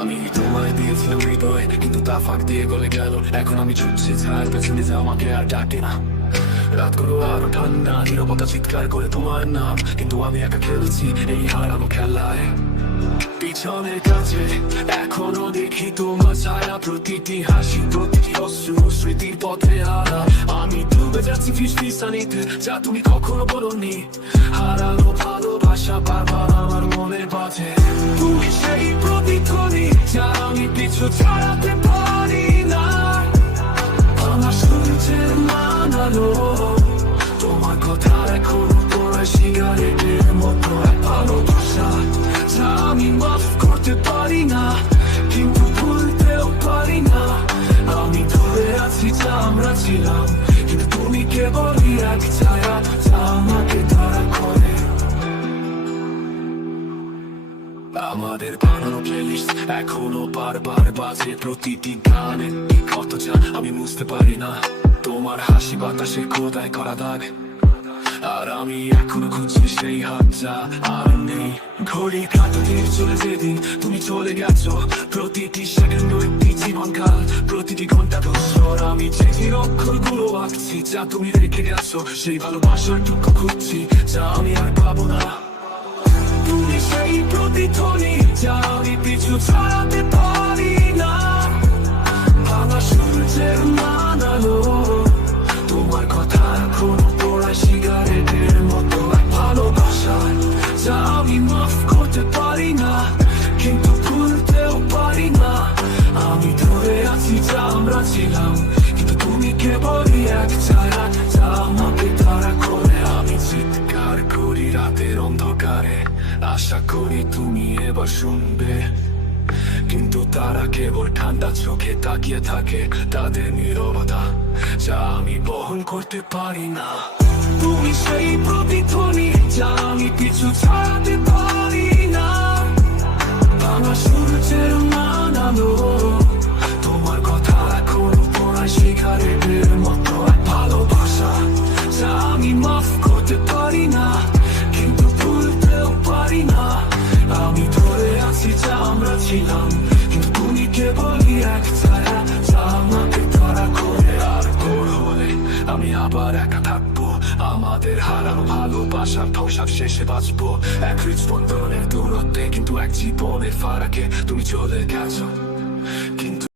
আমি তোমায় দিয়েছিলাম হৃদয়, কিন্তু তা ফাঁক দিয়ে গলে গেল। এখন আমি ছুটছি ছায়ার পেছনে, যে আমাকে আর ডাকে না। রাতগুলো আরো ঠান্ডা, নীরবতা চিৎকার করে তোমার নাম, কিন্তু আমি একা খেলছি এই হারানো খেলায়। পিছনের কাছে এখনো দেখি তোমার ছায়া, প্রতিটি হাসি, প্রতিটি অশ্রু, স্মৃতির পথে হারা। আমি ডুবে যাচ্ছি ফিসফিসানিতে, যা তুমি কখনো বলোনি। হারানো ভালোবাসা বারবার আমার মনে বাজে। তুমি সেই প্রতিধ্বনি, যা আমি পিছু ছাড়াতে পারি না। আমার সূর্যের মানালো তোমার কথা এখনো পড়ে সিগারেটের মতো। এক ভালোবাসা যা আমি মাফ করতে পারি না, কিন্তু ভুলতেও পারি না। আমি ধরে আছি যা আমরা ছিলাম, কিন্তু তুমি কেবলই এক ছায়া, যা আমাকে তাড়া করে। আমাদের বানানো প্লেলিস্ট এখনো বারবার বাজে, প্রতিটি গানে কত যা আমি বুঝতে পারি না। তোমার হাসি বাতাসে খোদাই করা দাগ, আর আমি এখনো খুঁজছি সেই হাত যা আর নেই। ঘড়ি কাঁটাতে চলে যেদিন তুমি চলে গেছো, প্রতিটি সেকেন্ড একটি জীবনকাল, প্রতিটি ঘন্টা বছর। আমি চিঠির অক্ষরগুলো আঁকছি যা তুমি রেখে গেছো, সেই ভালোবাসার দুঃখ খুঁজছি যা আমি আর পাবো না। তুমি সেই প্রতিধ্বনি, যা আমি পিছু ছাড়াতে পারি না। ভাঙা সূর্যের মানালো তোমার কথা এখনো পড়া সিগারেটের মতো। এক ভালোবাসা যা আমি মাফ করতে পারি না, কিন্তু ভুলতেও পারি না। আমি ধরে আছি যা আমরা ছিলাম, কিন্তু তুমি কেবলই এক ছায়া, যা আমাকে তাড়া করে। আমি চিৎকার করি রাতের অন্ধকারে, আশা করি তুমি এবার শুনবে, কিন্তু তারা কেবল ঠান্ডা চোখে তাকিয়ে থাকে। তাদের নীরবতা যা আমি বহন করতে পারি না। তুমি সেই প্রতিধ্বনি, যা আমি পিছু ছাড়াতে পারি না। ভাঙা সূর্যের মানালো তোমার কথা এখনো পড়া সিগারেটের মতো। এক ভালোবাসা যা আমি মাফ করতে পারি না, কিন্তু ভুলতেও পারি না। আমি ধরে আছি যা আমরা ছিলাম, কিন্তু তুমি কেবলই এক ছায়া, যা আমাকে তাড়া করে। আর তোর হলে আমি আবার একা থাকবো, আমাদের হারানো ভালোবাসার ধ্বংসার শেষে বাঁচবো। এক হৃদস্পন্দনের দূরত্বে, কিন্তু এক জীবনের ফারাকে তুমি চলে গেছো।